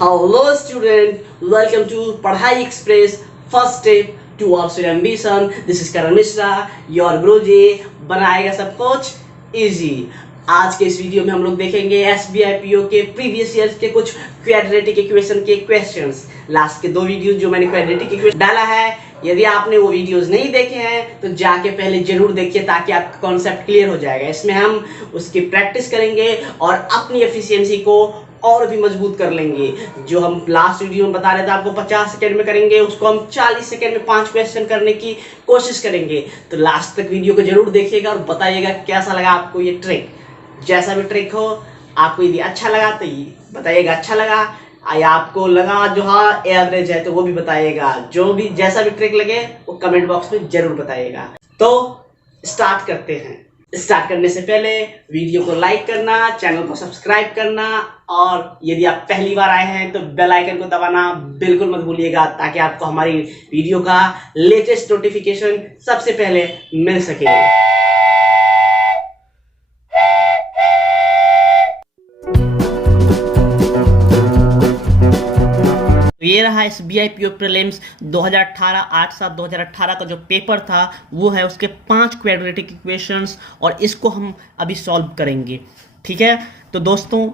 Hello student, welcome to Padhai Express, first step towards your ambition. This is Karan Mishra, your Guruji, बनाएगा सब कुछ easy. आज के इस वीडियो में हम लोग देखेंगे SBI PO के प्रीवियस ईयर्स के कुछ क्वाड्रेटिक इक्वेशन के क्वेश्चंस। लास्ट के दो वीडियो जो मैंने क्वाड्रेटिक इक्वेशन डाला है, यदि आपने वो वीडियोस नहीं देखे हैं तो जाके पहले जरूर देखिए ताकि आपका कॉन्सेप्ट क्लियर हो जाएगा। इसमें हम उसकी प्रैक्टिस करेंगे और अपनी एफिशिएंसी को और भी मजबूत कर लेंगे। जो हम लास्ट वीडियो में बता रहे थे आपको 50 सेकंड में करेंगे, उसको हम 40 सेकंड में 5 क्वेश्चन करने की कोशिश करेंगे। तो लास्ट तक वीडियो को जरूर देखिएगा और बताइएगा कैसा लगा आपको ये ट्रिक। जैसा भी ट्रिक हो, आपको यदि अच्छा लगा तो बताइएगा अच्छा लगा, या आपको लगा जो हाँ एवरेज है तो वो भी बताइएगा। जो भी जैसा भी ट्रिक लगे वो कमेंट बॉक्स में जरूर बताइएगा। तो स्टार्ट करते हैं। स्टार्ट करने से पहले वीडियो को लाइक करना, चैनल को सब्सक्राइब करना और यदि आप पहली बार आए हैं तो बेल आइकन को दबाना बिल्कुल मत भूलिएगा ताकि आपको हमारी वीडियो का लेटेस्ट नोटिफिकेशन सबसे पहले मिल सके। ये रहा SBI PO प्रीलिम्स 2018 8/7/2018 का जो पेपर था, वो है उसके 5 क्वाड्रेटिक इक्वेशंस और इसको हम अभी सॉल्व करेंगे। ठीक है, तो दोस्तों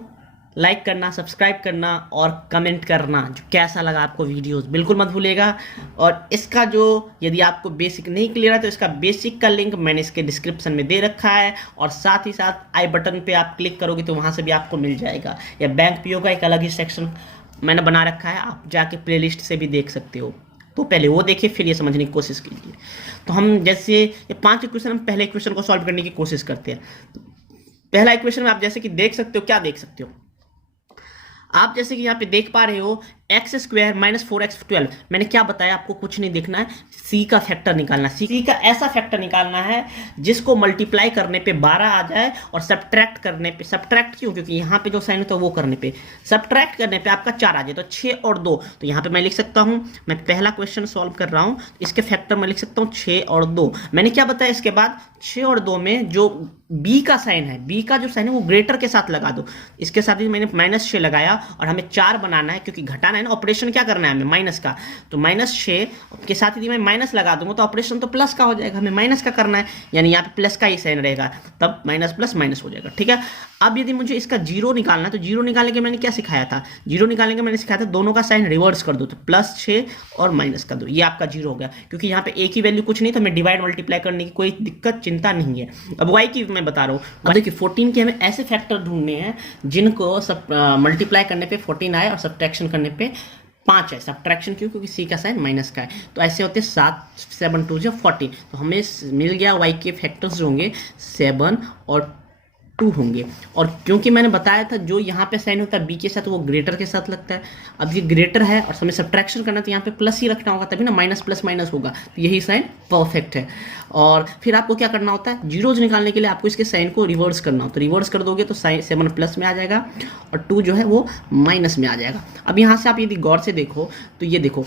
लाइक करना, सब्सक्राइब करना और कमेंट करना जो कैसा लगा आपको वीडियोस बिल्कुल मत भूलिएगा। और इसका जो यदि आपको बेसिक नहीं क्लियर है तो इसका बेसिक का लिंक मैंने इसके डिस्क्रिप्शन में दे रखा है और साथ ही साथ आई बटन पे आप क्लिक करोगे तो वहाँ से भी आपको मिल जाएगा। या बैंक PO का एक अलग ही सेक्शन मैंने बना रखा है, आप जाके प्लेलिस्ट से भी देख सकते हो। तो पहले वो देखिए फिर ये समझने की कोशिश कीजिए। तो हम जैसे ये 5 इक्वेशन, हम पहले इक्वेशन को सॉल्व करने की कोशिश करते हैं। पहला इक्वेशन में आप जैसे कि देख सकते हो, क्या देख सकते हो आप, जैसे कि यहाँ पे देख पा रहे हो x² - 4x12। मैंने क्या बताया आपको, कुछ नहीं देखना है, c का फैक्टर निकालना है। c का ऐसा फैक्टर निकालना है जिसको मल्टीप्लाई करने पे 12 आ जाए और सब्ट्रैक्ट करने पे, सब्ट्रैक्ट क्यों, क्योंकि यहाँ पे जो साइन होता है वो करने पे, सब्ट्रैक्ट करने पे आपका 4 आ जाए तो 6 और 2। तो यहाँ पे मैं लिख सकता हूँ, मैं पहला क्वेश्चन सॉल्व कर रहा हूँ, इसके फैक्टर मैं लिख सकता हूँ 6 और 2। मैंने क्या बताया इसके बाद, 6 और 2 में जो b का साइन है, b का जो साइन है वो ग्रेटर के साथ लगा दो। इसके साथ ही मैंने -6 लगाया और हमें 4 बनाना है क्योंकि घटाना है ना, ऑपरेशन क्या करना है हमें माइनस का। तो -6 के साथ यदि मैं माइनस लगा दूंगा तो ऑपरेशन तो प्लस का हो जाएगा, हमें माइनस का करना है, यानी यहाँ पे प्लस का ही साइन रहेगा, तब माइनस प्लस माइनस हो जाएगा। ठीक है, अब यदि मुझे इसका जीरो निकालना है तो जीरो निकालने के मैंने क्या सिखाया था, जीरो निकालने के मैंने सिखाया था दोनों का साइन रिवर्स कर दो, तो +6 और माइनस कर दो, ये आपका जीरो हो गया। क्योंकि यहाँ पे एक ही वैल्यू कुछ नहीं तो हमें डिवाइड मल्टीप्लाई करने की कोई दिक्कत चिंता नहीं है। अब y की मैं बता रहा हूँ, अब देखिए 14 के हमें ऐसे फैक्टर ढूंढने हैं जिनको सब मल्टीप्लाई करने पे 14 आए और सब्ट्रैक्शन करने पे 5 है। सब्ट्रैक्शन क्यों, क्योंकि c का साइन माइनस का है। तो ऐसे होते 7 7 2 14। तो हमें मिल गया y के फैक्टर्स होंगे 7 और 2 होंगे। और क्योंकि मैंने बताया था जो यहाँ पे साइन होता है b के साथ वो ग्रेटर के साथ लगता है। अब ये ग्रेटर है और हमें सब्ट्रैक्शन करना तो यहाँ पे प्लस ही रखना होगा, तभी ना माइनस प्लस माइनस होगा। तो यही साइन परफेक्ट है। और फिर आपको क्या करना होता है, जीरोज निकालने के लिए आपको इसके साइन को रिवर्स करना हो, तो रिवर्स कर दोगे तो साइन 7 प्लस में आ जाएगा और 2 जो है वो माइनस में आ जाएगा। अब यहाँ से आप यदि गौर से देखो तो ये देखो,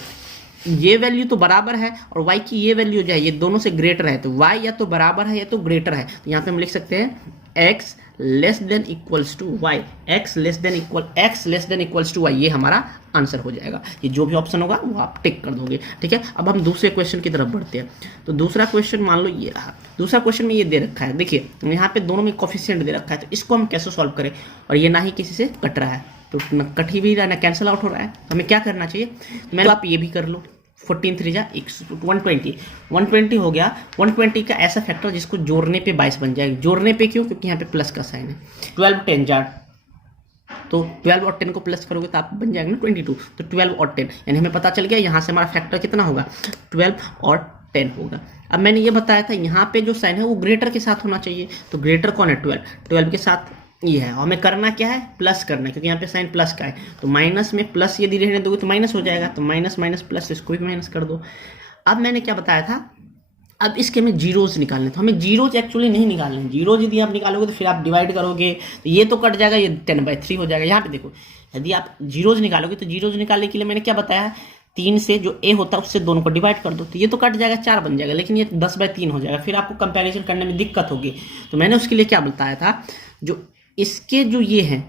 ये वैल्यू तो बराबर है और y की ये वैल्यू जो है ये दोनों से ग्रेटर है, तो y या तो बराबर है या तो ग्रेटर है। तो यहाँ पे हम लिख सकते हैं x less than equals to y, x less than equals to y, ये हमारा आंसर हो जाएगा। ये जो भी ऑप्शन होगा वो आप टिक कर दोगे। ठीक है, अब हम दूसरे क्वेश्चन की तरफ बढ़ते हैं। तो दूसरा क्वेश्चन मान लो ये रहा। दूसरा क्वेश्चन में ये दे रखा है, देखिए यहाँ पे दोनों में कोफिशिएंट दे रखा है, तो इसको हम कैसे सॉल्व करें। और ये ना ही किसी से कट रहा है, तो न कट ही भी रहा है ना कैंसिल आउट हो रहा है। हमें क्या करना चाहिए, मैं आप ये भी कर लो, 14 3 जा 120 हो गया। 120 का ऐसा फैक्टर जिसको जोड़ने पे 22 बन जाएगा। जोड़ने पे क्यों, क्योंकि यहाँ पे प्लस का साइन है। 12 10 जा, तो 12 और 10 को प्लस करोगे तो आप बन जाएगा ना 22। तो 12 और 10 यानी हमें पता चल गया यहाँ से हमारा फैक्टर कितना होगा, 12 और 10 होगा। अब मैंने ये बताया था यहाँ पे जो साइन है वो ग्रेटर के साथ होना चाहिए, तो ग्रेटर कौन है, 12 के साथ ये है। हमें करना क्या है, प्लस करना है, क्योंकि यहाँ पे साइन प्लस का है। तो माइनस में प्लस यदि रहने दोगे तो माइनस हो जाएगा, तो माइनस माइनस प्लस, इसको भी माइनस कर दो। अब मैंने क्या बताया था, अब इसके हमें जीरोज निकालने, तो हमें जीरोज एक्चुअली नहीं निकालने। जीरोज यदि आप निकालोगे तो फिर आप डिवाइड करोगे तो ये तो कट जाएगा, ये 10/3 हो जाएगा। यहाँ पे देखो, यदि आप जीरोज निकालोगे तो जीरोज निकालने के लिए मैंने क्या बताया, 3 से जो a होता है उससे दोनों को डिवाइड कर दो, तो ये तो कट जाएगा, 4 बन जाएगा, लेकिन ये 10/3 हो जाएगा, फिर आपको कंपैरिजन करने में दिक्कत होगी। तो मैंने उसके लिए क्या बताया था, जो इसके जो ये हैं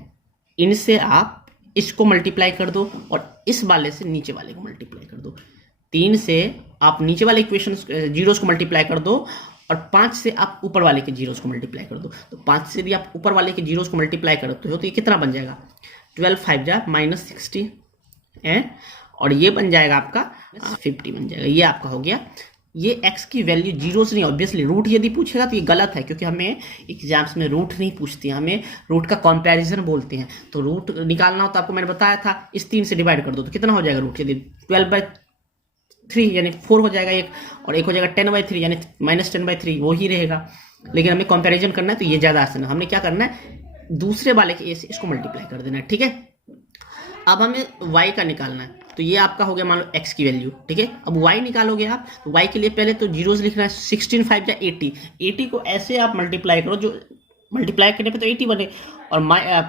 इनसे आप इसको मल्टीप्लाई कर दो और इस वाले से नीचे वाले को मल्टीप्लाई कर दो। 3 से आप नीचे वाले इक्वेशन जीरोस को मल्टीप्लाई कर दो और 5 से आप ऊपर वाले के जीरोस को मल्टीप्लाई कर दो। तो 5 से भी आप ऊपर वाले के जीरोस को मल्टीप्लाई करते हो तो ये कितना बन जाएगा, 12 5 जा -60 है, और ये बन जाएगा आपका 50 बन जाएगा। ये आपका हो गया। ये x की वैल्यू जीरो से नहीं, ऑब्वियसली रूट यदि पूछेगा तो ये गलत है, क्योंकि हमें एग्जाम्स में रूट नहीं पूछते हैं, हमें रूट का कंपैरिजन बोलते हैं। तो रूट निकालना हो तो आपको मैंने बताया था, इस 3 से डिवाइड कर दो तो कितना हो जाएगा रूट, यदि 12/3 यानी 4 हो जाएगा एक, और एक हो जाएगा 10/3 यानी -10/3 वो ही रहेगा। लेकिन हमें कंपैरिजन करना है तो ये ज़्यादा आसान है। हमने क्या करना है, दूसरे वाले के a से इसको मल्टीप्लाई कर देना है, ठीक है। अब हमें y का निकालना है, तो ये आपका हो गया मान लो x की वैल्यू, ठीक है। अब y निकालोगे आप, तो y के लिए पहले तो जीरोस लिखना है। 16 5 जा 80, 80 को ऐसे आप मल्टीप्लाई करो, जो मल्टीप्लाई करने पे तो 80 बने और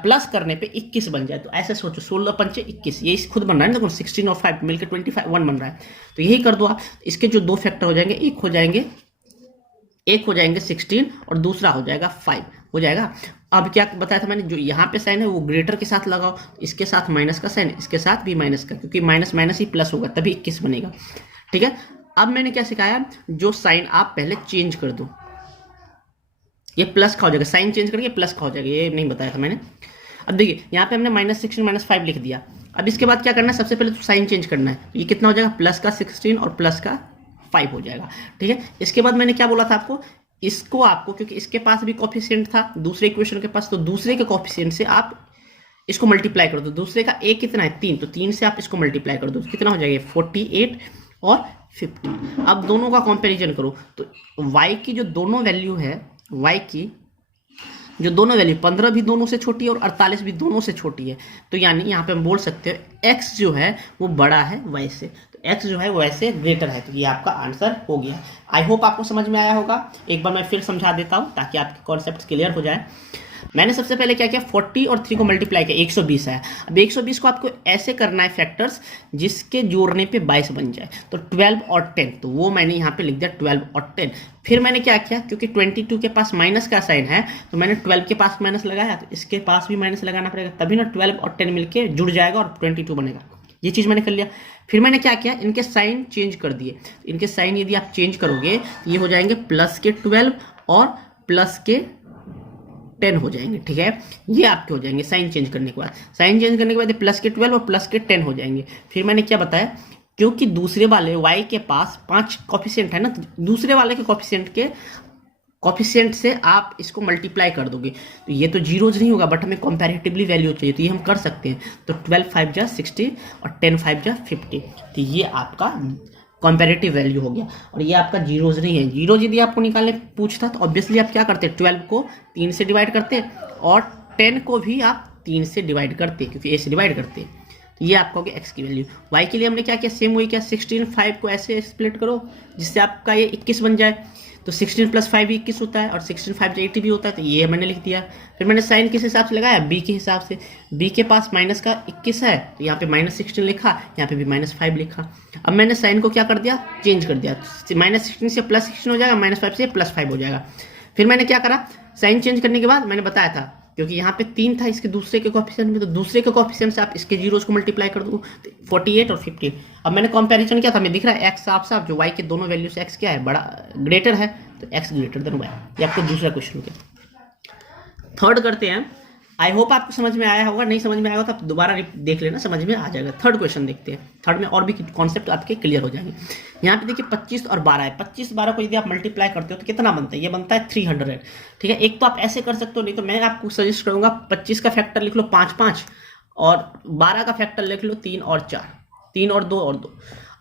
प्लस करने पे 21 बन जाए। तो ऐसे सोचो, 16 पंचे 21, ये खुद बन रहा है ना, देखो 16 और 5 मिलकर 25 1 बन रहा है। तो यही कर दो आप। इसके जो दो फैक्टर हो जाएंगे, एक हो जाएंगे 16 और दूसरा हो जाएगा 5 हो जाएगा। अब क्या बताया था मैंने, जो यहाँ पे साइन है वो ग्रेटर के साथ लगाओ, इसके साथ माइनस का साइन, इसके साथ भी माइनस का, क्योंकि माइनस माइनस ही प्लस होगा तभी 21 बनेगा, ठीक है। अब मैंने क्या सिखाया, जो साइन आप पहले चेंज कर दो, ये प्लस का हो जाएगा, साइन चेंज करके प्लस का हो जाएगा, ये नहीं बताया था मैंने। अब देखिए यहाँ पे हमने -16 -5 लिख दिया। अब इसके बाद क्या करना है, सबसे पहले तो साइन चेंज करना है। तो ये कितना हो जाएगा, प्लस का 16 और प्लस का 5 हो जाएगा, ठीक है। इसके बाद मैंने क्या बोला था आपको, इसको आपको, क्योंकि इसके पास भी कोफिशिएंट था दूसरे इक्वेशन के पास, तो दूसरे के कोफिशिएंट से आप इसको मल्टीप्लाई कर दो। दूसरे का a कितना है 3, तो 3 से आप इसको मल्टीप्लाई कर दो तो कितना हो जाएगा 48 और 50। अब दोनों का कंपैरिजन करो, तो y की जो दोनों वैल्यू है, y की जो दोनों वैल्यू 15 भी दोनों से छोटी है और 48 भी दोनों से छोटी है, तो यानी यहाँ पे हम बोल सकते हो x जो है वो बड़ा है y से, तो x जो है वो ऐसे ग्रेटर है। तो ये आपका आंसर हो गया। आई होप आपको समझ में आया होगा। एक बार मैं फिर समझा देता हूँ ताकि आपके कॉन्सेप्ट क्लियर हो जाए। मैंने सबसे पहले क्या किया, 40 और 3 को मल्टीप्लाई किया, 120 है। अब 120 को आपको ऐसे करना है फैक्टर्स जिसके जोड़ने पे 22 बन जाए, तो 12 और 10, तो वो मैंने यहाँ पे लिख दिया 12 और 10। फिर मैंने क्या किया, क्योंकि 22 के पास माइनस का साइन है तो मैंने 12 के पास माइनस लगाया, तो इसके पास भी माइनस लगाना पड़ेगा, तभी ना 12 और 10 मिलके जुड़ जाएगा और 22 बनेगा। ये चीज़ मैंने कर लिया। फिर मैंने क्या किया, इनके साइन चेंज कर दिए। इनके साइन यदि आप चेंज करोगे तो ये हो जाएंगे प्लस के 12 और प्लस के 10 हो जाएंगे, ठीक है। ये आपके हो जाएंगे साइन चेंज करने के बाद। साइन चेंज करने के बाद प्लस के 12 और प्लस के 10 हो जाएंगे। फिर मैंने क्या बताया, क्योंकि दूसरे वाले y के पास 5 कोफिशिएंट है ना, तो दूसरे वाले के कोफिशिएंट से आप इसको मल्टीप्लाई कर दोगे, तो ये तो जीरोज नहीं होगा बट हमें कंपैरेटिवली वैल्यू चाहिए, तो ये हम कर सकते हैं। तो 12 5 जा 60 और 10 5 जा 50, तो ये आपका कंपैरेटिव वैल्यू हो गया। और ये आपका जीरोज नहीं है। जीरोज यदि आपको निकालने पूछता तो ऑब्वियसली आप क्या करते, 12 को 3 से डिवाइड करते और 10 को भी आप 3 से डिवाइड करते, क्योंकि a से डिवाइड करते। तो ये आपका हो गया x की वैल्यू। y के लिए हमने क्या किया, सेम वही किया, 16 5 को ऐसे स्प्लिट करो जिससे आपका ये 21 बन जाए। तो 16 + 5 भी 21 होता है और 16 5 80 भी होता है, तो ये मैंने लिख दिया। फिर मैंने साइन किस हिसाब से लगाया, b के हिसाब से। b के पास माइनस का 21 है तो यहाँ पे -16 लिखा, यहाँ पे भी -5 लिखा। अब मैंने साइन को क्या कर दिया, चेंज कर दिया, -16 से +16 हो जाएगा, -5 से +5 हो जाएगा। फिर मैंने क्या करा, साइन चेंज करने के बाद मैंने बताया था, क्योंकि यहाँ पे 3 था इसके दूसरे के कोफिशिएंट में, तो दूसरे के कोफिशिएंट से आप इसके जीरोस को मल्टीप्लाई कर दो, 48 और 15। अब मैंने कंपैरिजन किया था, हमें दिख रहा है x साफ साफ जो y के दोनों वैल्यू से x क्या है, बड़ा ग्रेटर है, तो x ग्रेटर देन y। ये आपको दूसरा क्वेश्चन हो गया। थर्ड करते हैं। आई होप आपको समझ में आया होगा, नहीं समझ में आया होगा तो आप दोबारा देख लेना, समझ में आ जाएगा। थर्ड क्वेश्चन देखते हैं। थर्ड में और भी कॉन्सेप्ट आपके क्लियर हो जाएंगे। यहाँ पे देखिए 25 और 12 है। 25 12 को यदि आप मल्टीप्लाई करते हो तो कितना बनता है, ये बनता है 300, ठीक है। एक तो आप ऐसे कर सकते हो, नहीं तो मैं आपको सजेस्ट करूंगा 25 का फैक्टर लिख लो 5 5 और 12 का फैक्टर लिख लो 3 और 4, 3 और 2 और 2।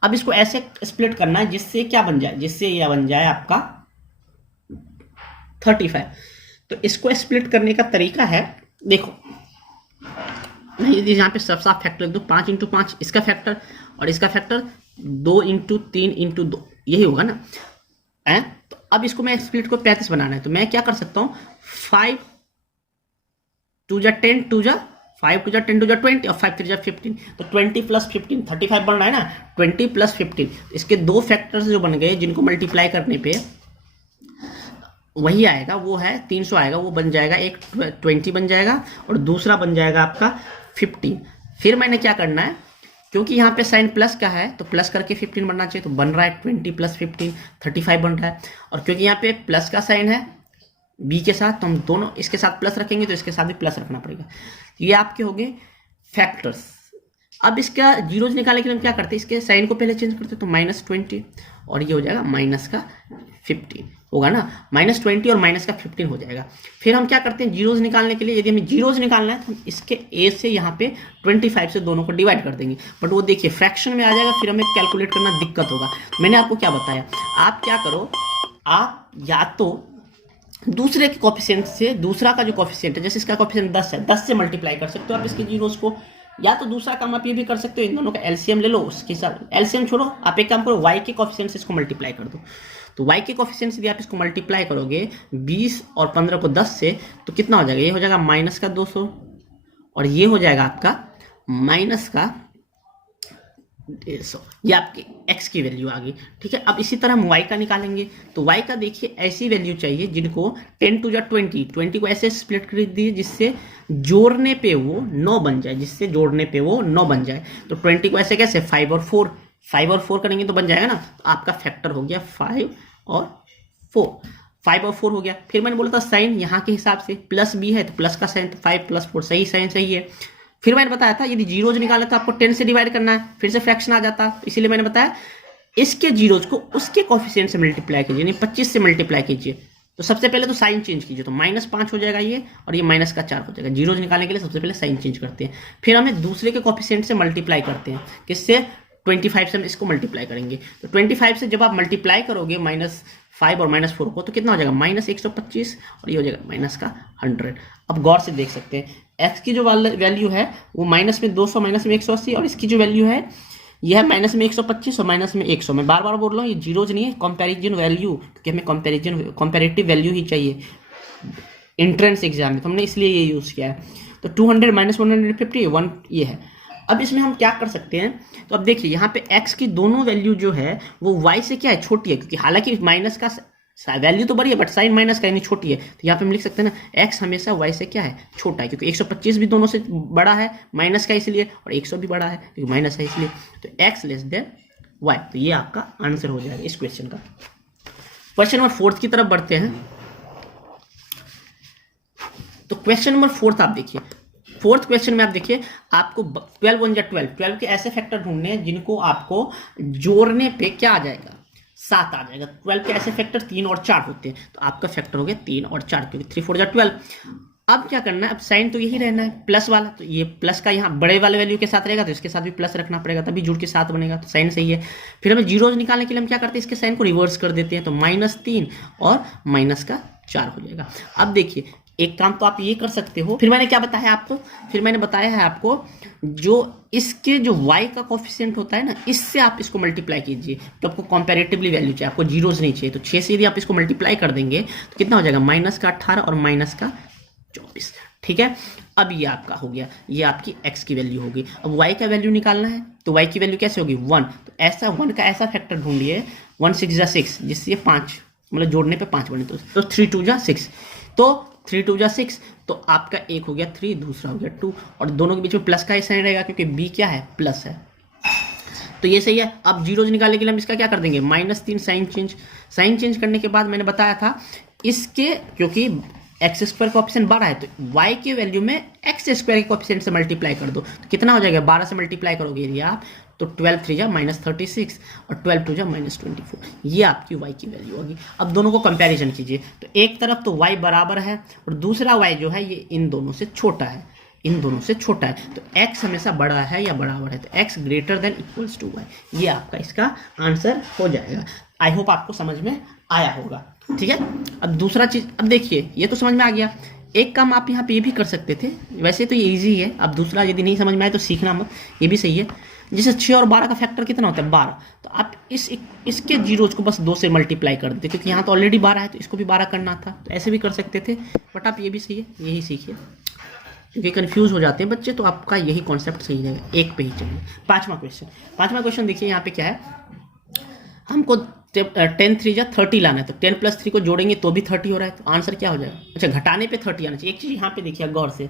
अब इसको ऐसे स्प्लिट करना है जिससे क्या बन जाए, जिससे यह बन जाए आपका 35। तो इसको स्प्लिट करने का तरीका है, देखो मैं यदि यहाँ पे सब साफ फैक्टर लिख दो, 5 × 5 इसका फैक्टर और इसका फैक्टर 2 × 3 × 2, यही होगा ना है। तो अब इसको मैं स्प्लिट को 35 बनाना है, तो मैं क्या कर सकता हूँ, 5 2 जा 10 2 जा 5 2 जा 10 2 जा 20 और 5 3 जा 15, तो 20 + 15 35 बन रहा है ना। 20 + 15 इसके दो फैक्टर्स जो बन गए, जिनको मल्टीप्लाई करने पे वही आएगा, वो है 300 आएगा, वो बन जाएगा, एक 20 बन जाएगा और दूसरा बन जाएगा आपका 15। फिर मैंने क्या करना है, क्योंकि यहाँ पे साइन प्लस का है तो प्लस करके 15 बनना चाहिए, तो बन रहा है 20 + 15 35 बन रहा है। और क्योंकि यहाँ पे प्लस का साइन है बी के साथ, तो हम दोनों इसके साथ प्लस रखेंगे तो इसके साथ भी प्लस रखना पड़ेगा। ये आपके हो गए फैक्टर्स। अब इसका जीरोज निकालने के लिए हम क्या करते हैं, इसके साइन को पहले चेंज करते हैं, तो -20 और ये हो जाएगा -15 होगा ना, -20 और -15 हो जाएगा। फिर हम क्या करते हैं जीरोज निकालने के लिए, यदि हमें जीरोज निकालना है तो हम इसके ए से यहाँ पे 25 से दोनों को डिवाइड कर देंगे, बट वो देखिए फ्रैक्शन में आ जाएगा, फिर हमें कैलकुलेट करना दिक्कत होगा। मैंने आपको क्या बताया, आप क्या करो, आप या तो दूसरे के कोफिशिएंट से, दूसरा का जो कोफिशिएंट है, जैसे इसका कोफिशिएंट 10 है, 10 से मल्टीप्लाई कर सकते हो आप इसके जीरोज को, या तो दूसरा काम आप ये भी कर सकते हो, इन दोनों का एलसीएम ले लो, उसके साथ एलसीएम छोड़ो, आप एक काम करो वाई के कोफिशिएंट से इसको मल्टीप्लाई कर दो। तो वाई के कोफिशिएंट से यदि आप इसको मल्टीप्लाई करोगे 20 और 15 को 10 से, तो कितना हो जाएगा, ये हो जाएगा -200 और ये हो जाएगा आपका -150। ये आपके x की वैल्यू आ गई, ठीक है। अब इसी तरह हम y का निकालेंगे, तो y का देखिए ऐसी वैल्यू चाहिए जिनको 10 to the 20 को ऐसे स्प्लिट कर दिए जिससे जोड़ने पे वो 9 बन जाए, जिससे जोड़ने पे वो 9 बन जाए। तो 20 को ऐसे कैसे 5 और 4 करेंगे तो बन जाएगा ना, तो आपका फैक्टर हो गया 5 और 4 हो गया। फिर मैंने बोला था साइन यहाँ के हिसाब से प्लस b है तो प्लस का साइन, तो 5 + 4 सही साइन सही है। फिर मैंने बताया था यदि जीरोज निकाला तो आपको 10 से डिवाइड करना है, फिर से फ्रैक्शन आ जाता, तो इसीलिए मैंने बताया इसके जीरोज को उसके कोफिशिएंट से मल्टीप्लाई कीजिए, यानी 25 से मल्टीप्लाई कीजिए। तो सबसे पहले तो साइन चेंज कीजिए, तो -5 हो जाएगा ये, और ये -4 हो जाएगा। जीरोज निकालने के लिए सबसे पहले साइन चेंज करते हैं, फिर हमें दूसरे के कोफिशिएंट से मल्टीप्लाई करते हैं, किससे 25 से हम इसको मल्टीप्लाई करेंगे। तो 25 से जब आप मल्टीप्लाई करोगे -5 और -4 को, तो कितना हो जाएगा -125 और ये हो जाएगा -100। अब गौर से देख सकते हैं x की जो वैल्यू है वो माइनस में 200 माइनस में 180, और इसकी जो वैल्यू है यह है माइनस में 125 और माइनस में 100। मैं बार बार बोल रहा हूँ ये जीरोज नहीं है, कंपैरिजन वैल्यू, क्योंकि हमें कंपैरेटिव वैल्यू ही चाहिए एंट्रेंस एग्जाम में, तो हमने इसलिए ये यूज़ किया है। तो 200 - 150 1 ये है। अब इसमें हम क्या कर सकते हैं, तो अब देखिए यहाँ पे x की दोनों वैल्यू जो है वो y से क्या है, छोटी है, क्योंकि हालांकि माइनस का वैल्यू तो बड़ी है बट साइन माइनस का यानी छोटी है, तो यहाँ पे हम लिख सकते हैं ना x हमेशा y से क्या है, छोटा है, क्योंकि 125 भी दोनों से बड़ा है माइनस का इसलिए, और 100 भी बड़ा है क्योंकि माइनस है इसलिए, तो x y। तो ये आपका आंसर हो जाएगा इस क्वेश्चन का। क्वेश्चन नंबर 4 की तरफ बढ़ते हैं। तो क्वेश्चन नंबर 4 आप देखिए, 4th क्वेश्चन में आप देखिए आपको 12 × 12 के ऐसे फैक्टर ढूंढने हैं जिनको आपको जोड़ने पे क्या आ जाएगा, 7 आ जाएगा। 12 के ऐसे फैक्टर 3 और 4 होते हैं, तो आपका फैक्टर हो गया 3 और 4, क्योंकि 3 4 × 12। अब क्या करना है, अब साइन तो यही रहना है प्लस वाला, तो ये प्लस का यहाँ बड़े वाले वैल्यू के साथ रहेगा तो इसके साथ भी प्लस रखना पड़ेगा, तभी जुड़ के 7 बनेगा, तो साइन सही है। फिर हमें जीरोज निकालने के लिए हम क्या करते हैं, इसके साइन को रिवर्स कर देते हैं, तो -3 और -4 हो जाएगा। अब देखिए एक काम तो आप ये कर सकते हो, फिर मैंने क्या बताया आपको, फिर मैंने बताया है आपको जो इसके जो y का कोफिशिएंट होता है ना, इससे आप इसको मल्टीप्लाई कीजिए, तो आपको कंपैरेटिवली वैल्यू चाहिए, आपको जीरोज नहीं चाहिए। तो 6 से यदि आप इसको मल्टीप्लाई कर देंगे तो कितना हो जाएगा, -18 और -24, ठीक है। अब ये आपका हो गया, ये आपकी x की वैल्यू होगी। अब y का वैल्यू निकालना है, तो y की वैल्यू कैसे होगी 1, तो ऐसा 1 का ऐसा फैक्टर ढूंढिए 1 6 × 6 जिससे ये 5 मतलब जोड़ने पे 5 बने, तो 3 2 × 6, तो 3 2 × 6, तो आपका एक हो गया 3, दूसरा हो गया 2, और दोनों के बीच में प्लस का ही साइन रहेगा क्योंकि b क्या है, प्लस है, तो ये सही है। अब जीरोज निकालने के लिए हम इसका क्या कर देंगे, -3 साइन चेंज करने के बाद मैंने बताया था इसके, क्योंकि x² का ऑप्शन 12 है, तो y के वैल्यू में x² के कोएफिशिएंट से मल्टीप्लाई कर दो, तो कितना हो जाएगा, 12 से मल्टीप्लाई करोगे यदि आप, तो 12 3 × -36 और 12 2 × -24, ये आपकी y की वैल्यू होगी। अब दोनों को कंपैरिजन कीजिए, तो एक तरफ तो y बराबर है और दूसरा y जो है ये इन दोनों से छोटा है, तो x हमेशा बड़ा है या बराबर है, तो x > = y, ये आपका इसका आंसर हो जाएगा। आई होप आपको समझ में आया होगा, ठीक है। अब दूसरा चीज, अब देखिए ये तो समझ में आ गया। एक काम आप यहाँ पे ये भी कर सकते थे, वैसे तो ये इजी है, अब दूसरा यदि नहीं समझ में आए तो सीखना मत, ये भी सही है। जैसे 6 और 12 का फैक्टर कितना होता है, 12, तो आप इसके जीरोज को बस 2 से मल्टीप्लाई कर देते, क्योंकि यहाँ तो ऑलरेडी 12 है तो इसको भी 12 करना था, तो ऐसे भी कर सकते थे, बट आप ये भी सही है, यही सीखिए, क्योंकि कंफ्यूज हो जाते हैं बच्चे, तो आपका यही कॉन्सेप्ट सही रहेगा, एक पे ही चलिए। पांचवा क्वेश्चन देखिए यहाँ पे क्या है, हमको 10 3 × 30 लाना है, तो 10 + 3 को जोड़ेंगे तो भी 30 हो रहा है, तो आंसर क्या हो जाएगा, अच्छा घटाने पे 30 आना चाहिए। एक चीज़ यहाँ पे देखिए गौर से,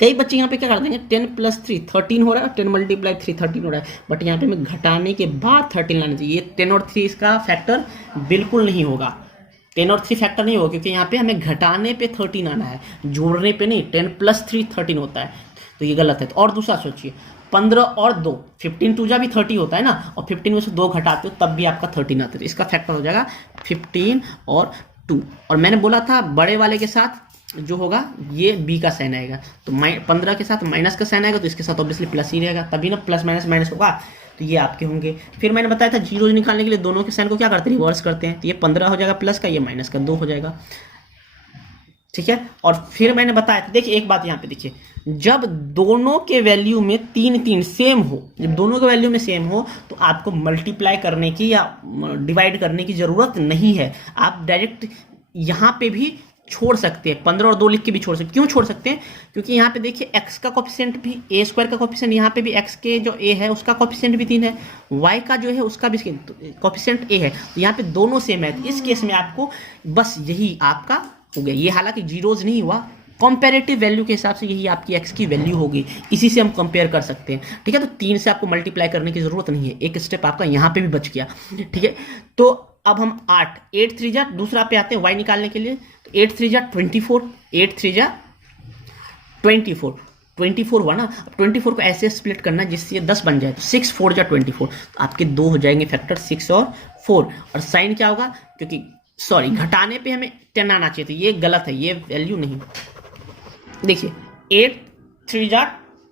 कई बच्चे यहाँ पे क्या कर देंगे 10 + 3 13 हो रहा है और 10 × 3 13 हो रहा है, बट यहाँ पे हमें घटाने के बाद 13 लाना चाहिए। 10 और 3 इसका फैक्टर बिल्कुल नहीं होगा, 10 और 3 फैक्टर नहीं होगा, क्योंकि यहाँ पे हमें घटाने पे 13 आना है, जोड़ने पे नहीं। 10 + 3 13 होता है, तो ये गलत है। और दूसरा सोचिए 15 और 2 15 2 जा भी 30 होता है ना, और 15 में से 2 घटाते हो तब भी आपका 13 आता है, तो इसका फैक्टर हो जाएगा 15 और 2। और मैंने बोला था बड़े वाले के साथ जो होगा ये बी का साइन आएगा, तो 15 के साथ माइनस का साइन आएगा, तो इसके साथ ऑब्वियसली प्लस ही रहेगा, तभी ना प्लस माइनस माइनस होगा, तो ये आपके होंगे। फिर मैंने बताया था जीरोज निकालने के लिए दोनों के साइन को क्या करते हैं, रिवर्स करते हैं, तो ये 15 हो जाएगा प्लस का, ये माइनस का 2 हो जाएगा, ठीक है। और फिर मैंने बताया था, देखिए एक बात यहाँ पे देखिए, जब दोनों के वैल्यू में 3 3 सेम हो, जब दोनों के वैल्यू में सेम हो तो आपको मल्टीप्लाई करने की या डिवाइड करने की जरूरत नहीं है, आप डायरेक्ट यहाँ पे भी छोड़ सकते हैं, 15 और 2 लिख के भी छोड़ सकते हैं। क्यों छोड़ सकते हैं, क्योंकि यहाँ पे देखिए x का कोफिशिएंट भी a² का कोफिशिएंट, यहाँ पे भी x के जो a है उसका कोफिशिएंट भी 3 है, y का जो है उसका भी कोफिशिएंट a है, तो यहाँ पे दोनों सेम है, तो इस केस में आपको बस यही आपका हो गया। ये हालांकि जीरोज नहीं हुआ, कंपेरेटिव वैल्यू के हिसाब से यही आपकी x की वैल्यू होगी, इसी से हम कंपेयर कर सकते हैं, ठीक है। तो 3 से आपको मल्टीप्लाई करने की जरूरत नहीं है, एक स्टेप आपका यहाँ पे भी बच गया, ठीक है। तो अब हम 8 3 जा दूसरा पे आते हैं y निकालने के लिए, तो 8 3 जा 24, 8 3 जा 24, 24 हुआ ना। अब 24 को ऐसे स्प्लिट करना जिससे ये 10 बन जाए, तो 6 4 जा 24, तो आपके 2 हो जाएंगे फैक्टर 6 और 4। और साइन क्या होगा, क्योंकि सॉरी घटाने पे हमें 10 आना चाहिए, तो ये गलत है, ये वैल्यू नहीं। देखिए 8 3 जा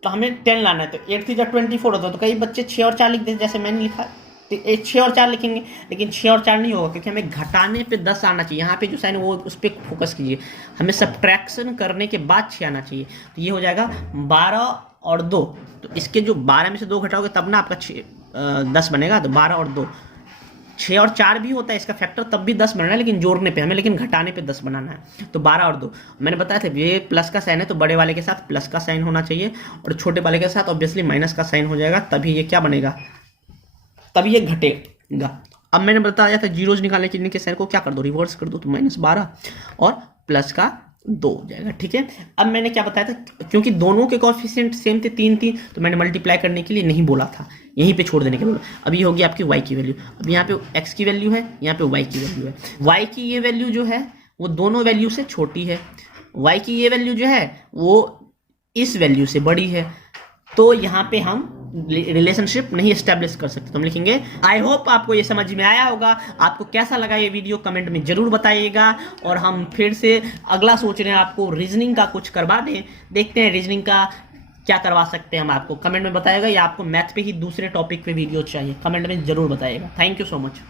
तो हमें 10 लाना है, तो 8 3 जा 24 होता है, तो कई बच्चे 6 और 4 लिख देते जैसे मैंने लिखा, तो 6 और 4 लिखेंगे, लेकिन 6 और 4 नहीं होगा, क्योंकि हमें घटाने पे 10 आना चाहिए। यहाँ पे जो साइन वो उस पर फोकस कीजिए, हमें सब्ट्रैक्शन करने के बाद 6 आना चाहिए, तो ये हो जाएगा 12 और 2, तो इसके जो 12 में से 2 घटाओगे तब ना आपका 10 बनेगा, तो 12 और 2, 6 और 4 भी होता है इसका फैक्टर, तब भी 10 बनना है, लेकिन जोड़ने पे हमें, लेकिन घटाने पे 10 बनाना है, तो 12 और 2। मैंने बताया था ये प्लस का साइन है, तो बड़े वाले के साथ प्लस का साइन होना चाहिए, और छोटे वाले के साथ ऑब्वियसली माइनस का साइन हो जाएगा, तभी ये क्या बनेगा, तभी ये घटेगा। अब मैंने बताया था जीरोज निकालने के लिए इनके साइन को क्या कर दो, रिवर्स कर दो, तो -12 और प्लस का 2 हो जाएगा, ठीक है। अब मैंने क्या बताया था, क्योंकि दोनों के कोएफिशिएंट सेम थे 3 3, तो मैंने मल्टीप्लाई करने के लिए नहीं बोला था, यहीं पे छोड़ देने के बोला। अब ये होगी आपकी y की वैल्यू, अब यहाँ पे x की वैल्यू है, यहाँ पे y की वैल्यू है। y की ये वैल्यू जो है वो दोनों वैल्यू से छोटी है, y की ये वैल्यू जो है वो इस वैल्यू से बड़ी है, तो यहाँ पे हम रिलेशनशिप नहीं एस्टेब्लिश कर सकते, तो हम लिखेंगे। आई होप आपको ये समझ में आया होगा। आपको कैसा लगा ये वीडियो कमेंट में जरूर बताइएगा, और हम फिर से अगला सोच रहे हैं आपको रीजनिंग का कुछ करवा दें, देखते हैं रीजनिंग का क्या करवा सकते हैं हम, आपको कमेंट में बताइएगा, या आपको मैथ पे ही दूसरे टॉपिक पे वीडियो चाहिए, कमेंट में जरूर बताइएगा। Thank you so much.